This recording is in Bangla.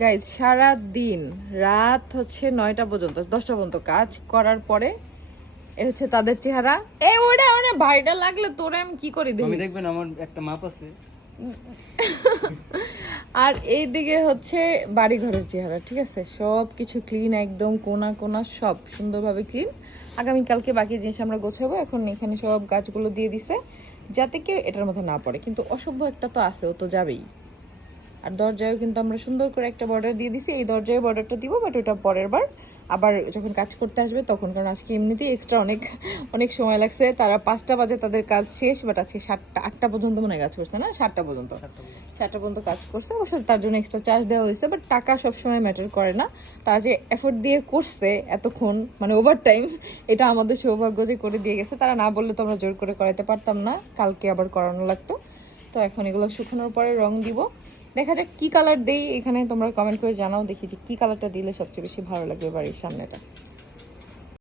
গাইজ সারা দিন রাত হচ্ছে 9টা পর্যন্ত 10টা পর্যন্ত কাজ করার পরে এ হচ্ছে তাদের চেহারা। এই ওটা মানে ভাইটা লাগলে তোরে আমি কি করে দিই? আমি দেখবেন আমার একটা মাপ আছে। আর এইদিকে হচ্ছে বাড়ি ঘরের চেহারা, ঠিক আছে? সব কিছু ক্লিন, একদম কোনা কোনা সব সুন্দরভাবে ক্লিন। আগামীকালকে বাকি জিনিস আমরা গোছাবো। এখন এখানে সব গাছগুলো দিয়ে দিছে যাতে কেউ এটার মধ্যে না পড়ে, কিন্তু অসভ্য একটা তো আছে, ও তো যাবেই। আর দরজায়ও কিন্তু আমরা সুন্দর করে একটা বর্ডার দিয়ে দিছি, এই দরজায় বর্ডারটা দিব, বাট ওটা পরের বার আবার যখন কাজ করতে আসবে তখন, কারণ আজকে এমনিতেই এক্সট্রা অনেক অনেক সময় লাগছে। তারা 5টা বাজে তাদের কাজ শেষ, বাট আজকে 8টা পর্যন্ত মনে হয় কাজ করছে না, 7টা পর্যন্ত 7টা পর্যন্ত কাজ করছে। অবশ্য তার জন্য এক্সট্রা চার্জ দেওয়া হয়েছে, বাট টাকা সবসময় ম্যাটার করে না। তারা যে এফোর্ট দিয়ে করছে এতক্ষণ, মানে ওভার টাইম, এটা আমাদের সৌভাগ্য যে করে দিয়ে গেছে। তারা না বললে তো আমরা জোর করে করাতে পারতাম না, কালকে আবার করানো লাগতো। তো এখন এগুলো শুকানোর পরে রং দিব, দেখা যাক কি কালার দেই। এখানে তোমরা কমেন্ট করে জানাও, দেখি যে কি কালারটা দিলে সবচেয়ে বেশি ভালো লাগবে বাড়ির সামনেটা।